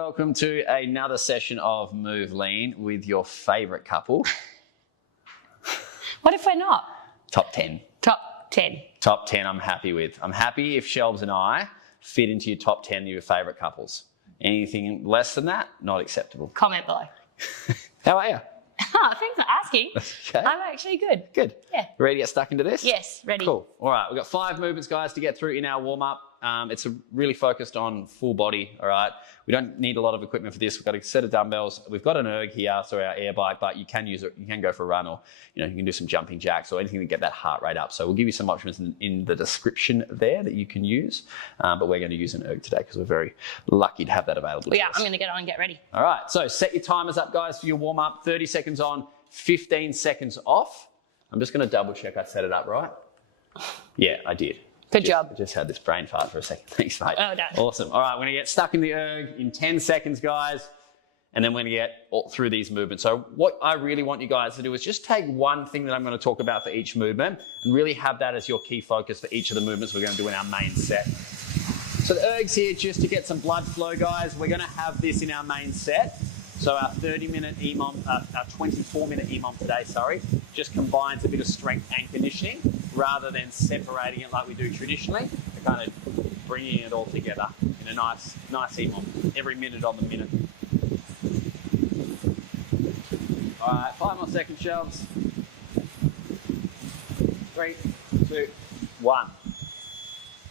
welcome to another session of Move Lean with your favourite couple. What if we're not? Top 10. Top 10. Top 10 I'm happy with. I'm happy if Shelbs and I fit into your top 10 of your favourite couples. Anything less than that, not acceptable. Comment below. How are you? Oh, thanks for asking. Okay. I'm actually good. Good. Yeah. Ready to get stuck into this? Yes, ready. Cool. All right, we've got 5 movements, guys, to get through in our warm-up. It's really focused on full body, all right? We don't need a lot of equipment for this. We've got a set of dumbbells. We've got an erg here, so our air bike, but you can use it. You can go for a run, or you can do some jumping jacks or anything to get that heart rate up. So we'll give you some options in the description there that you can use. But we're going to use an erg today because we're very lucky to have that available. Well, yeah, I'm going to get on and get ready. All right, so set your timers up, guys, for your warm-up. 30 seconds on, 15 seconds off. I'm just going to double check I set it up right. Yeah, I did. Good job. I just had this brain fart for a second. Thanks, mate. Well done. Awesome. All right, we're going to get stuck in the erg in 10 seconds, guys, and then we're going to get all through these movements. So what I really want you guys to do is just take one thing that I'm going to talk about for each movement and really have that as your key focus for each of the movements we're going to do in our main set. So the erg's here just to get some blood flow, guys. We're going to have this in our main set. So our 30-minute EMOM, our 24-minute EMOM today, just combines a bit of strength and conditioning rather than separating it like we do traditionally. We're kind of bringing it all together in a nice EMOM, every minute on the minute. All right, 5 more seconds, Shelves. 3, 2, 1.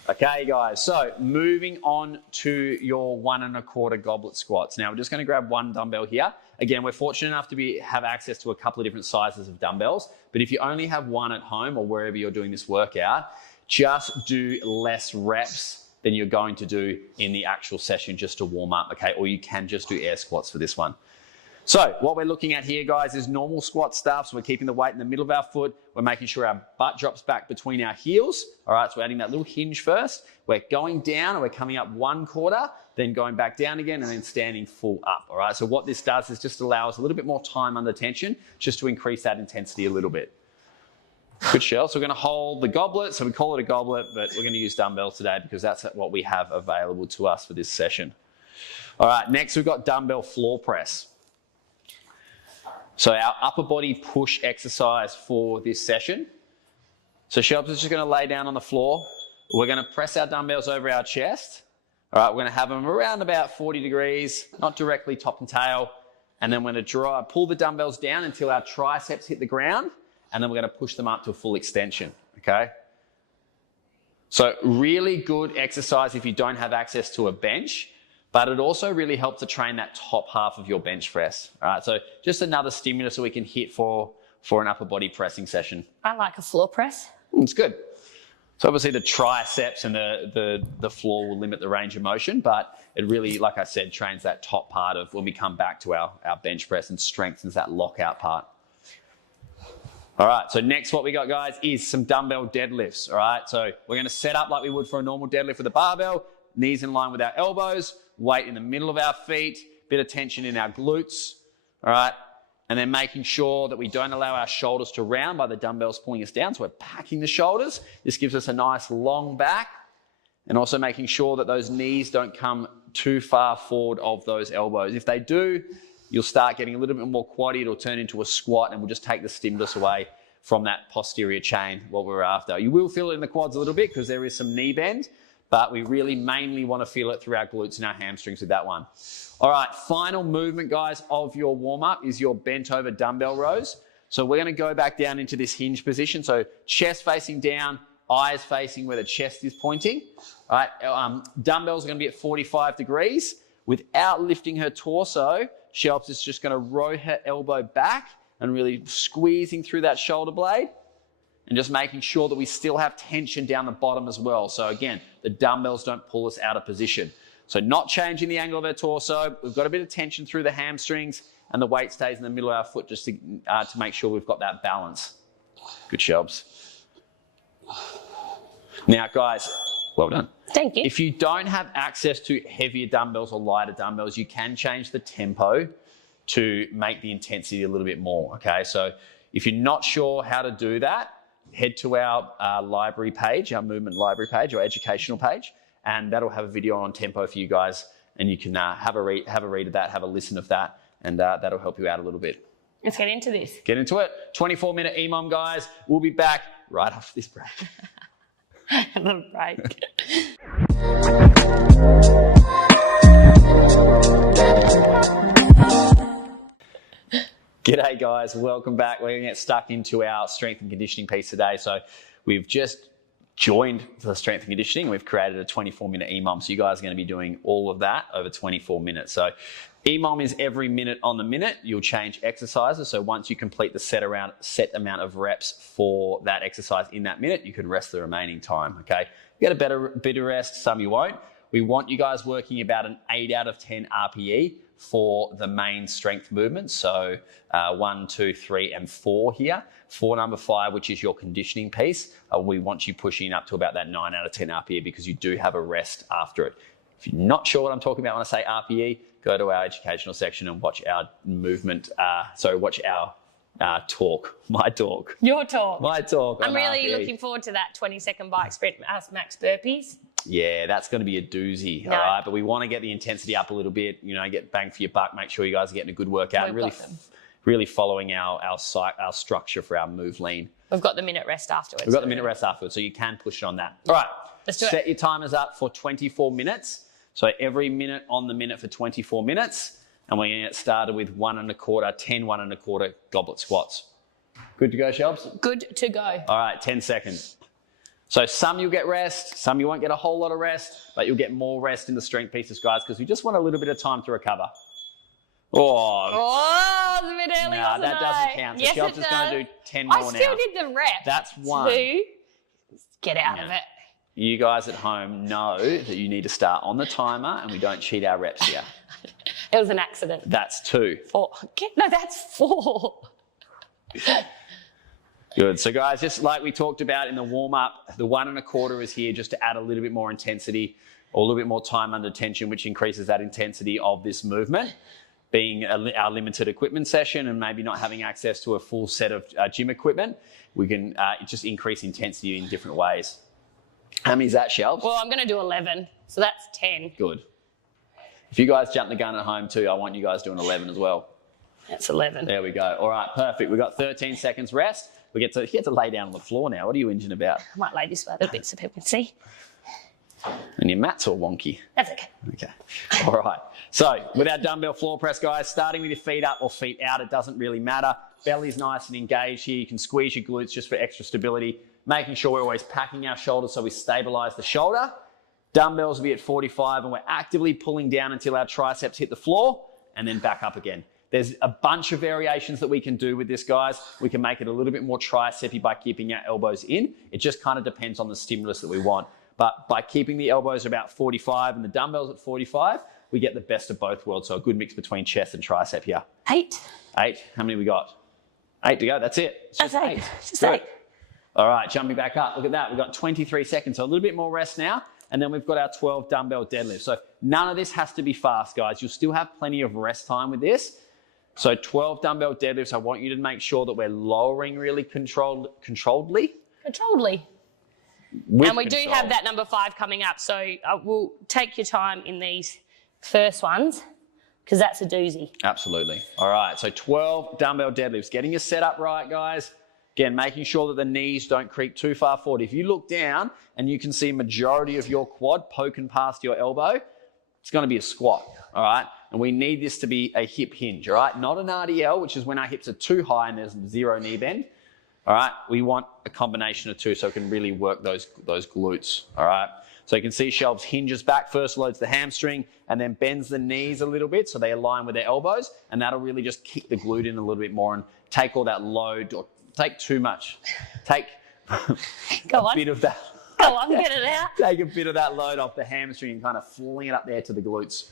Okay, guys, so moving on to your 1 1/4 goblet squats. Now, we're just going to grab one dumbbell here. Again, we're fortunate enough to have access to a couple of different sizes of dumbbells, but if you only have one at home or wherever you're doing this workout, just do less reps than you're going to do in the actual session just to warm up, okay? Or you can just do air squats for this one. So what we're looking at here, guys, is normal squat stuff. So we're keeping the weight in the middle of our foot. We're making sure our butt drops back between our heels. All right, so we're adding that little hinge first. We're going down and we're coming up 1/4, then going back down again and then standing full up. All right, so what this does is just allow us a little bit more time under tension just to increase that intensity a little bit. Good, Shell. So we're going to hold the goblet. So we call it a goblet, but we're going to use dumbbells today because that's what we have available to us for this session. All right, next we've got dumbbell floor press. So our upper body push exercise for this session. So Shelbs is just going to lay down on the floor. We're going to press our dumbbells over our chest. All right, we're going to have them around about 40 degrees, not directly top and tail. And then we're going to pull the dumbbells down until our triceps hit the ground. And then we're going to push them up to a full extension, okay? So really good exercise if you don't have access to a bench. But it also really helps to train that top half of your bench press. All right, so just another stimulus that we can hit for an upper body pressing session. I like a floor press. It's good. So obviously the triceps and the floor will limit the range of motion, but it really, like I said, trains that top part of when we come back to our bench press and strengthens that lockout part. All right, so next what we got, guys, is some dumbbell deadlifts. All right, so we're going to set up like we would for a normal deadlift with a barbell, knees in line with our elbows, weight in the middle of our feet, bit of tension in our glutes, all right? And then making sure that we don't allow our shoulders to round by the dumbbells pulling us down. So we're packing the shoulders. This gives us a nice long back, and also making sure that those knees don't come too far forward of those elbows. If they do, you'll start getting a little bit more quaddy. It'll turn into a squat, and we'll just take the stimulus away from that posterior chain, what we're after. You will feel it in the quads a little bit because there is some knee bend, but we really mainly want to feel it through our glutes and our hamstrings with that one. All right, final movement, guys, of your warm-up is your bent over dumbbell rows. So we're going to go back down into this hinge position. So chest facing down, eyes facing where the chest is pointing. All right, dumbbells are going to be at 45 degrees. Without lifting her torso, Shelbs is just going to row her elbow back and really squeezing through that shoulder blade. And just making sure that we still have tension down the bottom as well. So again, the dumbbells don't pull us out of position. So not changing the angle of our torso. We've got a bit of tension through the hamstrings and the weight stays in the middle of our foot just to make sure we've got that balance. Good, Shelbs. Now, guys, well done. Thank you. If you don't have access to heavier dumbbells or lighter dumbbells, you can change the tempo to make the intensity a little bit more, okay? So if you're not sure how to do that, head to our library page, our movement library page, or educational page, and that'll have a video on tempo for you guys and you can have a read of that, have a listen of that, and that'll help you out a little bit. Let's get into this. Get into it. 24-minute EMOM, guys. We'll be back right after this break. A little break. G'day, guys. Welcome back. We're going to get stuck into our strength and conditioning piece today. So we've just joined the strength and conditioning. We've created a 24-minute EMOM. So you guys are going to be doing all of that over 24 minutes. So EMOM is every minute on the minute. You'll change exercises. So once you complete the set amount of reps for that exercise in that minute, you can rest the remaining time, okay? You get a bit of rest, some you won't. We want you guys working about an 8 out of 10 RPE for the main strength movements. So 1, 2, 3, and 4 here. For number 5, which is your conditioning piece, we want you pushing up to about that 9 out of 10 RPE because you do have a rest after it. If you're not sure what I'm talking about when I say RPE, go to our educational section and watch our watch our talk. My talk. Your talk. My talk. I'm really RPE. looking forward to that 20-second bike sprint max burpees. Yeah, that's going to be a doozy, all right? But we want to get the intensity up a little bit, get bang for your buck, make sure you guys are getting a good workout, and really following our structure for our move lean. We've got the minute rest afterwards. We've got the minute rest afterwards, so you can push it on that. All right, let's do it. Set your timers up for 24 minutes. So every minute on the minute for 24 minutes. And we're going to get started with 1 1/4, 10 1 1/4 goblet squats. Good to go, Shelbs? Good to go. All right, 10 seconds. So some you'll get rest, some you won't get a whole lot of rest, but you'll get more rest in the strength pieces, guys, because we just want a little bit of time to recover. Oh, it's a bit early, nah, that doesn't count. So yes, Shelbs is going to do 10 more now. I still did the reps. That's 1. 2. Get out of it. You guys at home know that you need to start on the timer and we don't cheat our reps here. It was an accident. That's 2. 4. No, that's 4. Good. So guys, just like we talked about in the warm-up, the 1 1/4 is here just to add a little bit more intensity or a little bit more time under tension, which increases that intensity of this movement. Being our limited equipment session and maybe not having access to a full set of gym equipment, we can just increase intensity in different ways. How many is that, Shelbs? Well, I'm going to do 11, so that's 10. Good. If you guys jump the gun at home too, I want you guys doing 11 as well. That's 11. There we go. All right, perfect. We've got 13 seconds rest. You get to lay down on the floor now. What are you whinging about? I might lay this way a little bit so people can see. And your mat's all wonky. That's okay. Okay. All right. So with our dumbbell floor press, guys, starting with your feet up or feet out, it doesn't really matter. Belly's nice and engaged here. You can squeeze your glutes just for extra stability. Making sure we're always packing our shoulders so we stabilize the shoulder. Dumbbells will be at 45 and we're actively pulling down until our triceps hit the floor and then back up again. There's a bunch of variations that we can do with this, guys. We can make it a little bit more tricepy by keeping our elbows in. It just kind of depends on the stimulus that we want. But by keeping the elbows about 45 and the dumbbells at 45, we get the best of both worlds. So a good mix between chest and tricep here. 8. 8. How many we got? 8 to go. That's it. That's 8. Just Good. 8. All right, jumping back up. Look at that. We've got 23 seconds. So a little bit more rest now. And then we've got our 12 dumbbell deadlifts. So none of this has to be fast, guys. You'll still have plenty of rest time with this. So 12 dumbbell deadlifts. I want you to make sure that we're lowering really controlledly. Controlledly. And we do have that number 5 coming up. So we'll take your time in these first ones because that's a doozy. Absolutely. All right. So 12 dumbbell deadlifts. Getting your setup right, guys. Again, making sure that the knees don't creep too far forward. If you look down and you can see majority of your quad poking past your elbow, it's going to be a squat. All right. And we need this to be a hip hinge. All right. Not an RDL, which is when our hips are too high and there's 0 knee bend. All right, we want a combination of 2 so it can really work those glutes, all right? So you can see Shelbs hinges back, first loads the hamstring, and then bends the knees a little bit so they align with their elbows, and that'll really just kick the glute in a little bit more and take all that load, or take too much. Take a bit of that. Go on, get it out. Take a bit of that load off the hamstring and kind of fling it up there to the glutes.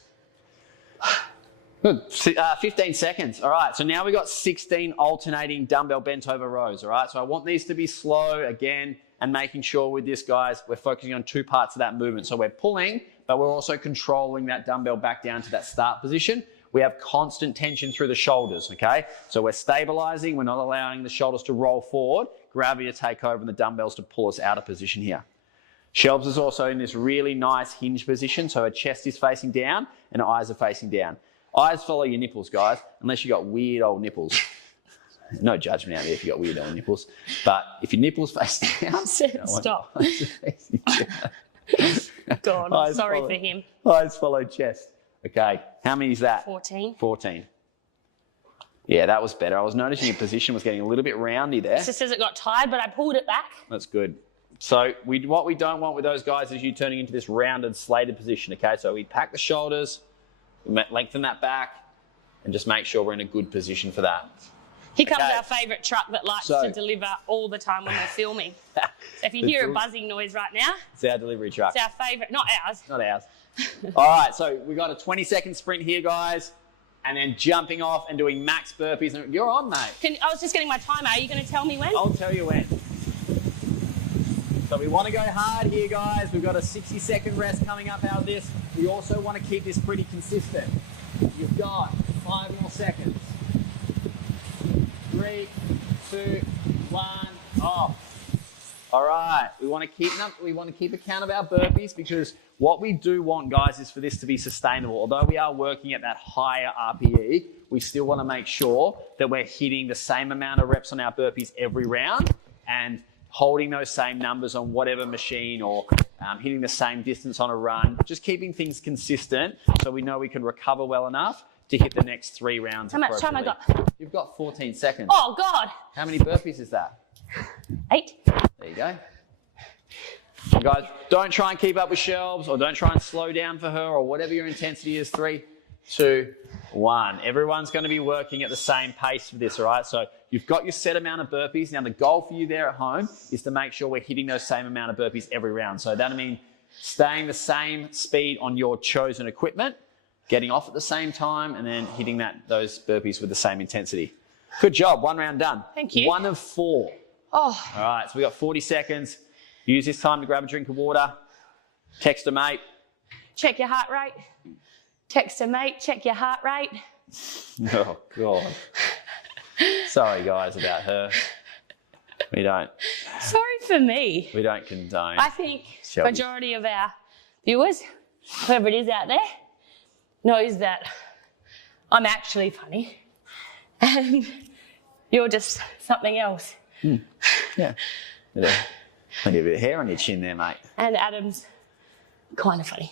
Good. 15 seconds. All right. So now we've got 16 alternating dumbbell bent over rows. All right. So I want these to be slow again and making sure with this, guys, we're focusing on 2 parts of that movement. So we're pulling, but we're also controlling that dumbbell back down to that start position. We have constant tension through the shoulders. Okay. So we're stabilizing. We're not allowing the shoulders to roll forward, gravity to take over and the dumbbells to pull us out of position here. Shelves is also in this really nice hinge position, so her chest is facing down and her eyes are facing down. Eyes follow your nipples, guys, unless you got weird old nipples. No judgment out there if you got weird old nipples, but if your nipples face down, stop. God, I'm sorry for him. Eyes follow chest. Okay, how many is that? 14. 14. Yeah, that was better. I was noticing your position was getting a little bit roundy there. It just says it got tired, but I pulled it back. That's good. So what we don't want with those guys is you turning into this rounded, slated position, okay? So we pack the shoulders, we lengthen that back, and just make sure we're in a good position for that. Here comes our favourite truck that likes to deliver all the time when we're filming. So if you hear a buzzing noise right now, it's our delivery truck. It's our favourite, not ours. Not ours. All right, so we got a 20-second sprint here, guys, and then jumping off and doing max burpees. You're on, mate. I was just getting my timer. Are you going to tell me when? I'll tell you when. So we want to go hard here, guys. We've got a 60-second rest coming up out of this. We also want to keep this pretty consistent. You've got 5 more seconds. 3, 2, 1, off. All right. We want to keep account of our burpees because what we do want, guys, is for this to be sustainable. Although we are working at that higher RPE, we still want to make sure that we're hitting the same amount of reps on our burpees every round and holding those same numbers on whatever machine or hitting the same distance on a run, just keeping things consistent so we know we can recover well enough to hit the next 3 rounds. How much time I got? You've got 14 seconds. Oh, God. How many burpees is that? 8. There you go. So guys, don't try and keep up with shelves or don't try and slow down for her or whatever your intensity is. 3, 2, 1. Everyone's going to be working at the same pace for this, all right? So you've got your set amount of burpees. Now, the goal for you there at home is to make sure we're hitting those same amount of burpees every round. So that'll mean staying the same speed on your chosen equipment, getting off at the same time, and then hitting those burpees with the same intensity. Good job. 1 round done. Thank you. 1 of 4. Oh. All right, so we got 40 seconds. Use this time to grab a drink of water. Text a mate. Check your heart rate. Text a mate. Check your heart rate. Oh, God. Sorry, guys, about her. We don't. Sorry for me. We don't condone. I think majority of our viewers, whoever it is out there, knows that I'm actually funny and you're just something else. Yeah. Plenty of bit of hair on your chin there, mate. And Adam's kind of funny.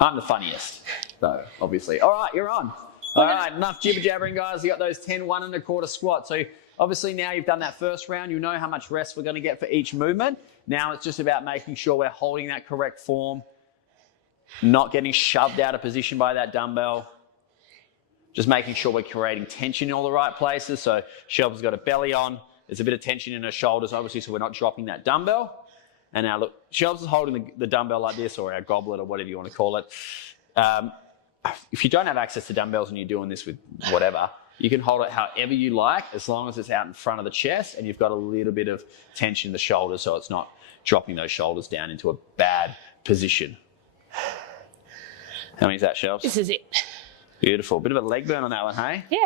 I'm the funniest, though, obviously. All right, you're on. All right, enough jibber-jabbering, guys. You got those 10 1.25 squats. So obviously now you've done that first round. You know how much rest we're going to get for each movement. Now it's just about making sure we're holding that correct form, not getting shoved out of position by that dumbbell, just making sure we're creating tension in all the right places. So Shelby's got a belly on. There's a bit of tension in her shoulders, obviously, so we're not dropping that dumbbell. And now look, Shelby's holding the dumbbell like this, or our goblet, or whatever you want to call it. If you don't have access to dumbbells and you're doing this with whatever, you can hold it however you like, as long as it's out in front of the chest and you've got a little bit of tension in the shoulders so it's not dropping those shoulders down into a bad position. How many is that, Shelves? This is it. Beautiful. Bit of a leg burn on that one, hey? Yeah.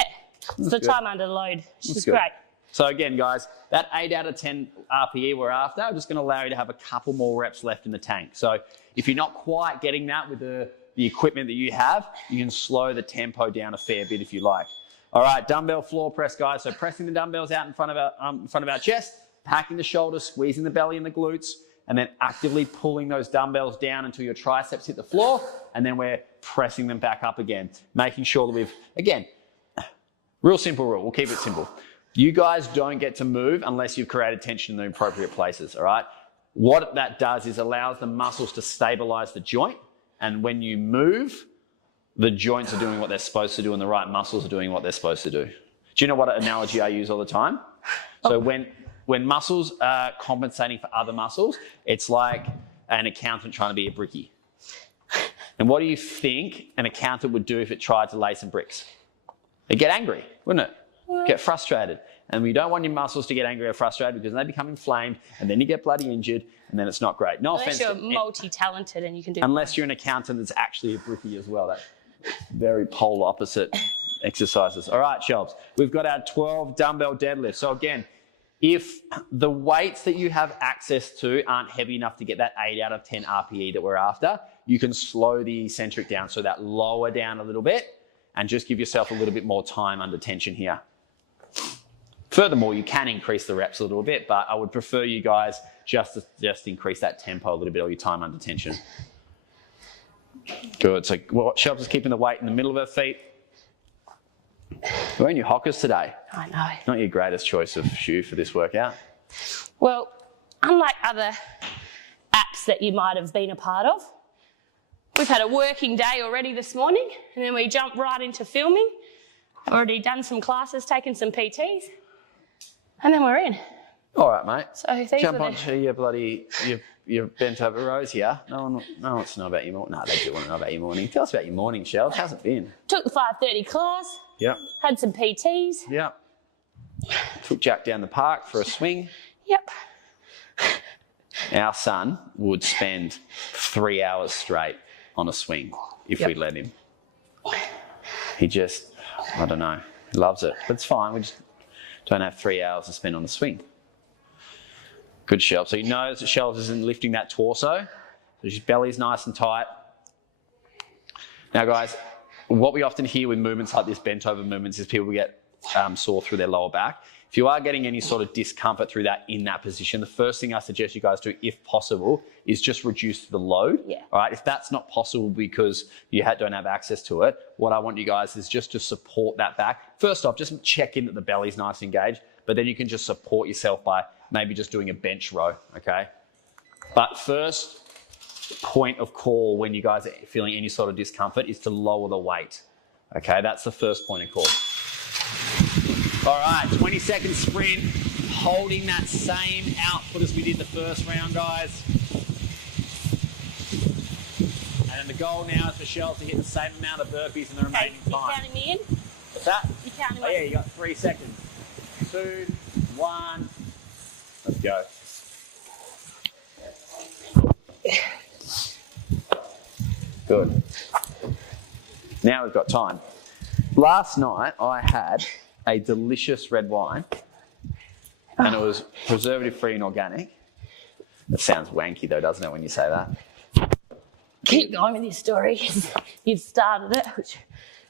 It's the time under load. Which is great. So again, guys, that 8 out of 10 RPE we're after, I'm just going to allow you to have a couple more reps left in the tank. So if you're not quite getting that with the equipment that you have, you can slow the tempo down a fair bit if you like. All right, dumbbell floor press, guys. So pressing the dumbbells out in front of our chest, packing the shoulders, squeezing the belly and the glutes, and then actively pulling those dumbbells down until your triceps hit the floor, and then we're pressing them back up again, making sure that we've, again, real simple rule. We'll keep it simple. You guys don't get to move unless you've created tension in the appropriate places, all right? What that does is allows the muscles to stabilize the joint, and when you move, the joints are doing what they're supposed to do and the right muscles are doing what they're supposed to do. Do you know what analogy I use all the time? So when muscles are compensating for other muscles, it's like an accountant trying to be a brickie. And what do you think an accountant would do if it tried to lay some bricks? It'd get angry, wouldn't it? Get frustrated. And we don't want your muscles to get angry or frustrated because they become inflamed and then you get bloody injured and then it's not great. No offense. Unless you're multi-talented and you can do Unless you're an accountant that's actually a brickie as well. That's very polar opposite exercises. All right, Shelves. We've got our 12 dumbbell deadlifts. So again, If the weights that you have access to aren't heavy enough to get that 8 out of 10 RPE that we're after, you can slow the eccentric down, so that lower down a little bit and just give yourself a little bit more time under tension here. Furthermore, you can increase the reps a little bit, but I would prefer you guys just increase that tempo a little bit or your time under tension. Good. So Shelps is keeping the weight in the middle of her feet. You're wearing your Hockers today. I know. Not your greatest choice of shoe for this workout. Well, unlike other apps that you might have been a part of, we've had a working day already this morning, and then we jump right into filming. Already done some classes, taken some PTs, and then we're in. All right, mate. So jump onto your bent over rows here. No one wants to know about your morning. No, they do want to know about your morning. Tell us about your morning, Shelf. How's it been? Took the 5:30 class. Yep. Had some PTs. Yep. Took Jack down the park for a swing. Yep. Our son would spend 3 hours straight on a swing if we let him. He just, I don't know, he loves it. But it's fine. We just don't have 3 hours to spend on a swing. Good, Shelf. So he knows that Shelf isn't lifting that torso. So his belly's nice and tight. Now, guys, what we often hear with movements like this, bent over movements, is people get sore through their lower back. If you are getting any sort of discomfort through that in that position, the first thing I suggest you guys do, if possible, is just reduce the load. Yeah. All right. If that's not possible because you don't have access to it, what I want you guys is just to support that back. First off, just check in that the belly's nice and engaged, but then you can just support yourself by maybe just doing a bench row. Okay. But first point of call when you guys are feeling any sort of discomfort is to lower the weight. Okay. That's the first point of call. All right, 20-second sprint, holding that same output as we did the first round, guys. And then the goal now is for Shell to hit the same amount of burpees in the remaining time. You counting me in? What's that? You counting me in? Oh, yeah, you got 3 seconds. 2, 1, let's go. Good. Now we've got time. Last night I had a delicious red wine, and it was preservative-free and organic. That sounds wanky though, doesn't it, when you say that? Keep going with your story. You've started it, which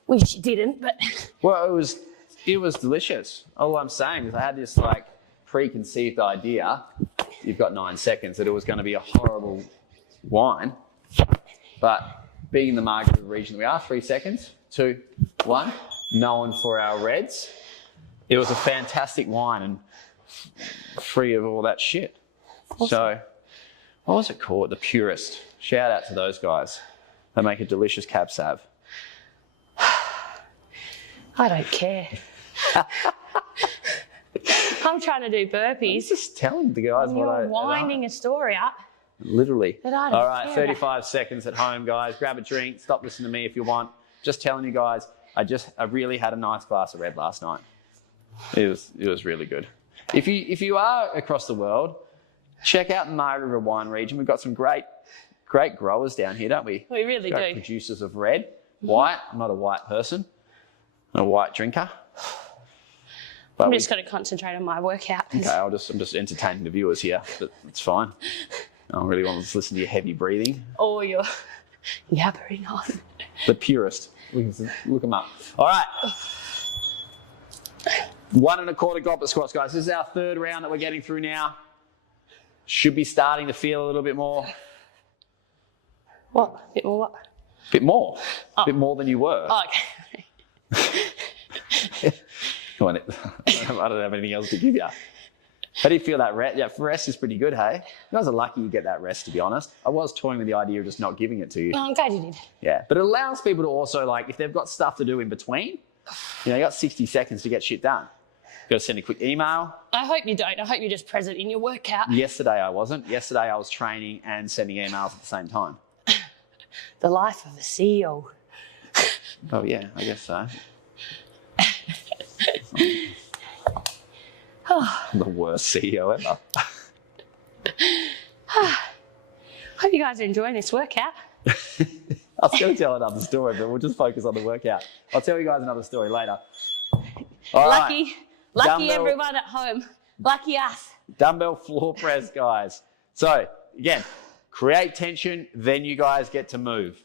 wish you didn't, but... Well, it was delicious. All I'm saying is I had this like preconceived idea, you've got 9 seconds, that it was going to be a horrible wine, but being in the Margaret region we are, 3 seconds, 2, 1, known for our reds. It was a fantastic wine and free of all that shit. Awesome. So, what was it called? The Purist. Shout out to those guys. They make a delicious cab sav. I don't care. I'm trying to do burpees. Just telling the guys and what you're winding a story up. Literally. That I don't all right, care 35 about. Seconds at home, guys. Grab a drink. Stop listening to me if you want. Just telling you guys, I really had a nice glass of red last night. It was really good. If you are across the world, check out the Margaret River wine region. We've got some great growers down here, don't we? We really do. Producers of red, white. I'm not a white person. I'm a white drinker. But I'm just going to concentrate on my workout. Okay, I'm just entertaining the viewers here, but it's fine. I don't really want to listen to your heavy breathing. Or your yabbering on. The Purist. Look them up. All right. 1 1/4 goblet squats, guys. This is our 3rd round that we're getting through now. Should be starting to feel a little bit more. What? A bit more what? Bit more. Oh. A bit more than you were. Oh, okay. Come on. I don't have anything else to give you. How do you feel that rest? Yeah, rest is pretty good, hey? You guys are lucky you get that rest, to be honest. I was toying with the idea of just not giving it to you. No, I'm glad you did. Yeah, but it allows people to also, like, if they've got stuff to do in between, you got 60 seconds to get shit done. Got to send a quick email. I hope you don't. I hope you're just present in your workout. Yesterday I wasn't. Yesterday I was training and sending emails at the same time. The life of a CEO. Oh, yeah, I guess so. The worst CEO ever. Hope you guys are enjoying this workout. I was going to tell another story, but we'll just focus on the workout. I'll tell you guys another story later. All lucky Dumbbell. everyone at home. Lucky us. Dumbbell floor press, guys. So, again, create tension, then you guys get to move.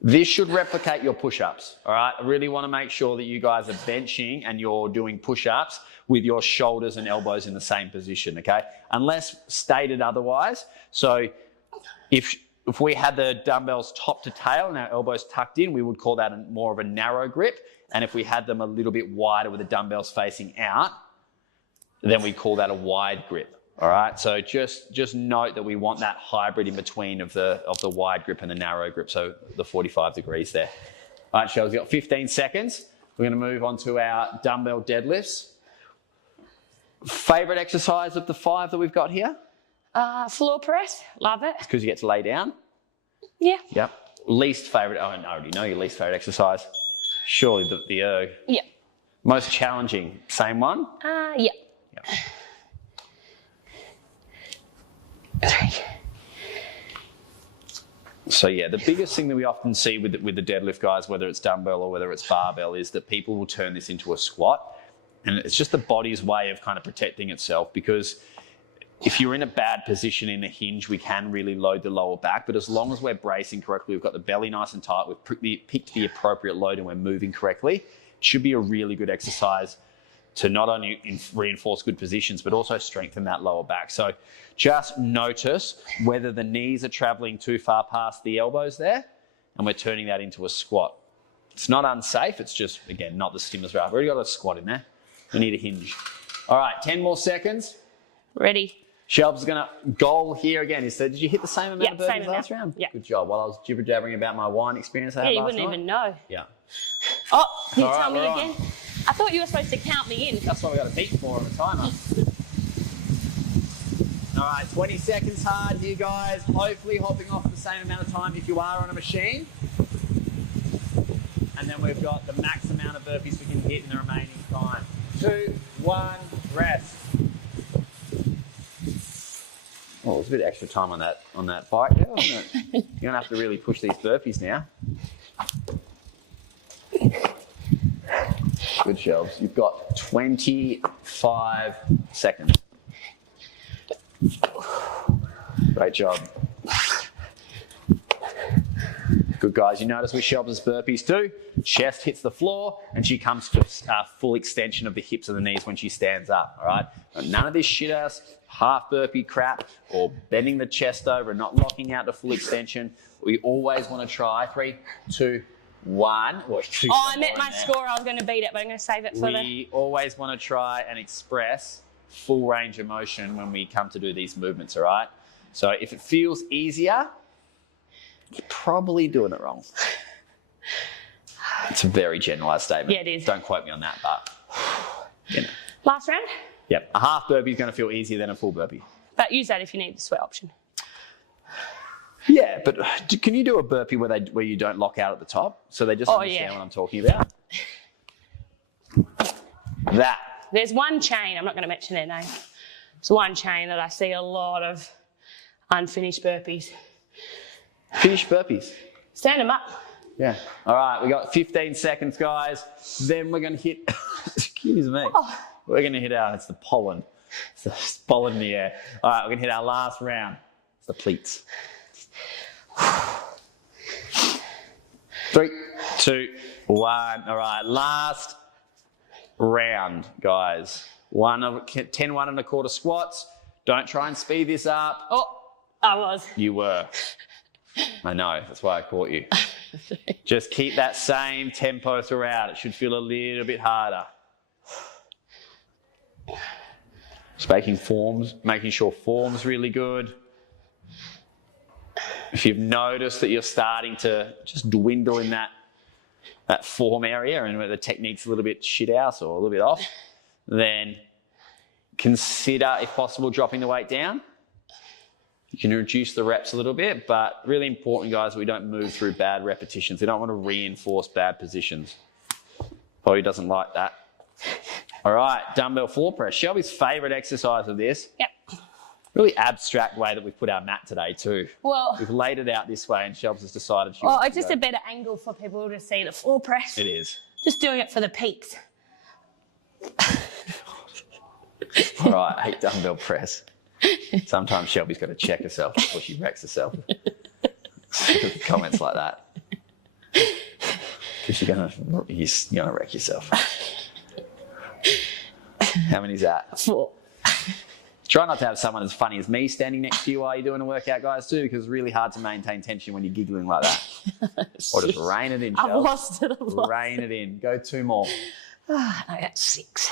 This should replicate your push-ups, all right? I really want to make sure that you guys are benching and you're doing push-ups with your shoulders and elbows in the same position, okay? Unless stated otherwise. So if we had the dumbbells top to tail and our elbows tucked in, we would call that more of a narrow grip. And if we had them a little bit wider with the dumbbells facing out, then we call that a wide grip. All right, so just note that we want that hybrid in between of the wide grip and the narrow grip, so the 45 degrees there. All right, Shells, we've got 15 seconds. We're going to move on to our dumbbell deadlifts. Favorite exercise of the 5 that we've got here? Floor press, love it. It's because you get to lay down? Yeah. Yep. Least favorite, oh, I already know your least favorite exercise. Surely the erg. Yeah. Most challenging, same one? Yeah. Yep. So yeah, the biggest thing that we often see with the deadlift guys, whether it's dumbbell or whether it's barbell, is that people will turn this into a squat, and it's just the body's way of kind of protecting itself, because if you're in a bad position in the hinge, we can really load the lower back, but as long as we're bracing correctly, we've got the belly nice and tight, we've picked the appropriate load and we're moving correctly, it should be a really good exercise to not only reinforce good positions, but also strengthen that lower back. So just notice whether the knees are traveling too far past the elbows there, and we're turning that into a squat. It's not unsafe, it's just, again, not the stimulus bar. I've already got a squat in there. We need a hinge. All right, 10 more seconds. Ready. Shelb's gonna goal here again. So did you hit the same amount of burpees last round? Yeah. Good job. While I was jibber-jabbering about my wine experience I had you last wouldn't night. even know. Yeah. Oh, can you All tell right, me we're again? on. I thought you were supposed to count me in. That's why we got a beat for on the timer. All right, 20 seconds hard here, guys. Hopefully hopping off the same amount of time if you are on a machine. And then we've got the max amount of burpees we can hit in the remaining time. 2, 1, rest. Oh, there's a bit of extra time on that bike there, wasn't it? You're gonna have to really push these burpees now. Good, Shelves. You've got 25 seconds. Great job. Good, guys. You notice with Shelves' burpees too, chest hits the floor and she comes to full extension of the hips and the knees when she stands up, all right? None of this shit-ass half burpee crap or bending the chest over and not locking out to full extension. We always want to try 3, 2, 1. Oh, I met my score. I was going to beat it, but I'm going to save it for We always want to try and express full range of motion when we come to do these movements, all right? So if it feels easier, you're probably doing it wrong. It's a very generalised statement. Yeah, it is. Don't quote me on that, but you know. Last round? Yep, a half burpee is going to feel easier than a full burpee. But use that if you need the sweat option. Yeah, but can you do a burpee where you don't lock out at the top? So they just understand what I'm talking about? That. There's one chain, I'm not going to mention their name. It's one chain that I see a lot of unfinished burpees. Finish burpees. Stand them up. Yeah. All right, we got 15 seconds, guys. Then we're going to hit, excuse me. Oh. We're going to hit it's the pollen. It's the pollen in the air. All right, we're going to hit our last round. It's the pleats. 3, 2, 1. All right, last round, guys. 10 1.25 squats. Don't try and speed this up. Oh, I was. You were. I know, that's why I caught you. Just keep that same tempo throughout. It should feel a little bit harder. Just making sure form's really good. If you've noticed that you're starting to just dwindle in that form area and where the technique's a little bit shit-house or a little bit off, then consider, if possible, dropping the weight down. You can reduce the reps a little bit, but really important, guys, we don't move through bad repetitions. We don't want to reinforce bad positions. Body doesn't like that. All right, dumbbell floor press. Shelby's favourite exercise of this. Yep. Really abstract way that we've put our mat today too. Well, we've laid it out this way and Shelby's has decided she well, wants it's to just go. a better angle for people to see the floor press. It is. Just doing it for the peaks. All right, 8 dumbbell press. Sometimes Shelby's got to check herself before she wrecks herself. Comments like that. Because you're gonna wreck yourself. How many's that? 4. Try not to have someone as funny as me standing next to you while you're doing a workout, guys, too, because it's really hard to maintain tension when you're giggling like that. Or just rein it in, I've Shel. lost it. Rein it in. Go 2 more. I got 6.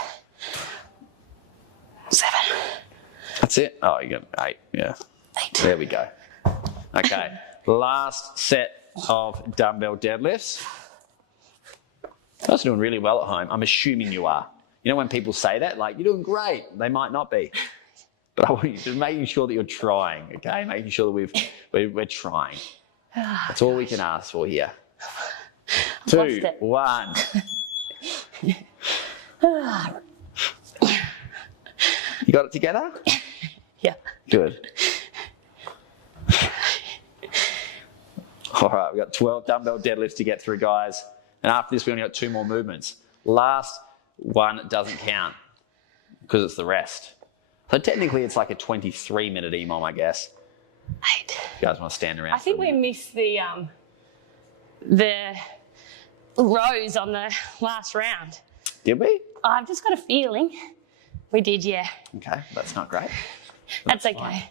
7. That's it. Oh, you got 8. Yeah. 8. There we go. Okay. Last set of dumbbell deadlifts. You guys are doing really well at home. I'm assuming you are. You know when people say that, like, you're doing great. They might not be. But I want you to making sure that you're trying, okay? Making sure that we're trying. That's all we can ask for here. 2, 1. You got it together? Yeah. Good. All right, we've got 12 dumbbell deadlifts to get through, guys. And after this, we only got 2 more movements. Last one doesn't count because it's the rest. So technically, it's like a 23-minute EMOM, I guess. 8. You guys want to stand around? I think we missed the rows on the last round. Did we? I've just got a feeling we did, yeah. Okay, that's not great. That's okay. Fine.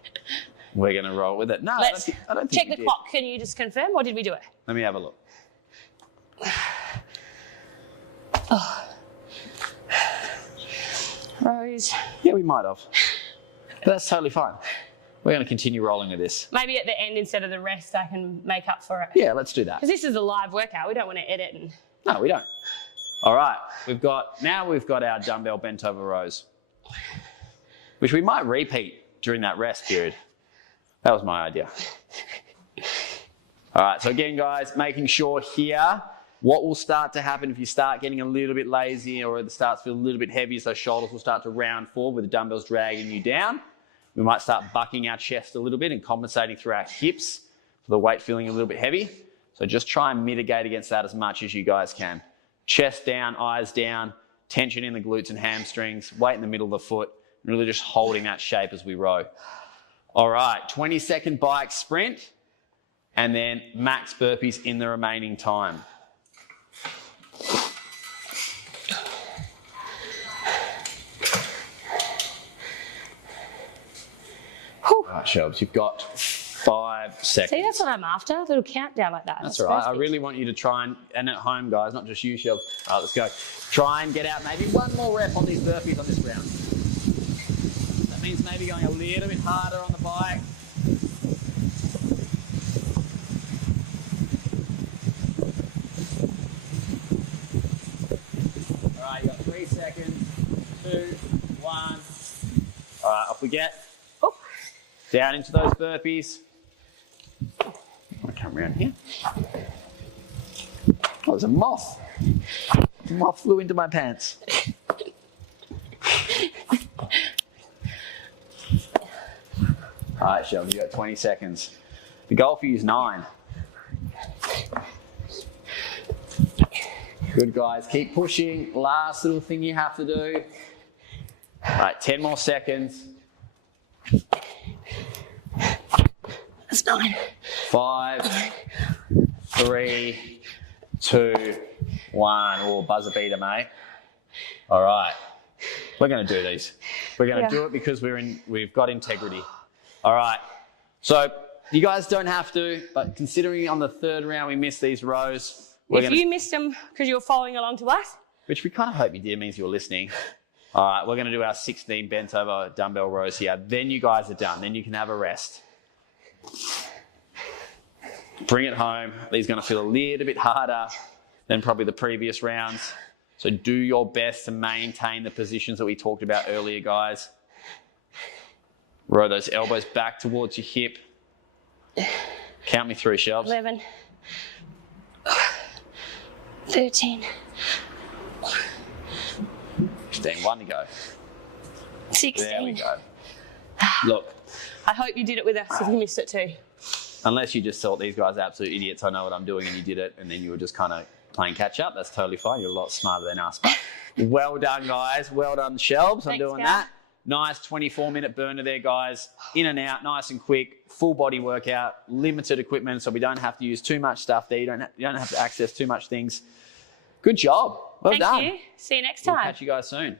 We're going to roll with it. No, Let's I don't think check we the did. clock. Can you just confirm, or did we do it? Let me have a look. Rows. Yeah, we might have. But that's totally fine. We're going to continue rolling with this. Maybe at the end, instead of the rest, I can make up for it. Yeah, let's do that. Because this is a live workout. We don't want to edit. And No, we don't. All right, we've got our dumbbell bent over rows, which we might repeat during that rest period. That was my idea. All right, so again, guys, making sure here, what will start to happen if you start getting a little bit lazy or it starts to feel a little bit heavy, so shoulders will start to round forward with the dumbbells dragging you down. We might start bucking our chest a little bit and compensating through our hips for the weight feeling a little bit heavy. So just try and mitigate against that as much as you guys can. Chest down, eyes down, tension in the glutes and hamstrings, weight in the middle of the foot, and really just holding that shape as we row. All right, 20-second bike sprint, and then max burpees in the remaining time. All right, Shelbs, you've got 5 seconds. see, that's what I'm after. A little countdown like that. That's all right. perfect. I really want you to try and at home, guys, not just you, Shelbs. All right, let's go. Try and get out maybe 1 more rep on these burpees on this round. That means maybe going a little bit harder on the bike. All right, you got 3 seconds. 2, 1. All right, off we get. Oh. Down into those burpees. I'll come around here. Oh, there's a moth. The moth flew into my pants. All right, Shelby, you got 20 seconds. The goal for you is 9. Good, guys. Keep pushing. Last little thing you have to do. All right, 10 more seconds. That's 9. 5, 3, 2, 1. Oh, buzzer beater, mate. All right. We're going to do these. We're going to do it because we've got integrity. All right. So you guys don't have to, but considering on the 3rd round we missed these rows, If you missed them because you were following along to us, which we kind of hope you did, means you were listening. All right, we're going to do our 16 bent over dumbbell rows here. Then you guys are done. Then you can have a rest. Bring it home. These are going to feel a little bit harder than probably the previous rounds. So do your best to maintain the positions that we talked about earlier, guys. Row those elbows back towards your hip. Count me through, Shelves. 11, 13, 15, 1 to go. 16. There we go. Look, I hope you did it with us if you missed it too. unless you just thought these guys are absolute idiots, I know what I'm doing, and you did it, and then you were just kind of playing catch up, that's totally fine. You're a lot smarter than us. But well done, guys. Well done, Shelbs, on Thanks, doing Gal. that. Nice 24-minute burner there, guys. In and out, nice and quick. Full body workout, limited equipment, so we don't have to use too much stuff there. You don't have to access too much things. Good job. Well done. Thank you. See you next time. We'll catch you guys soon.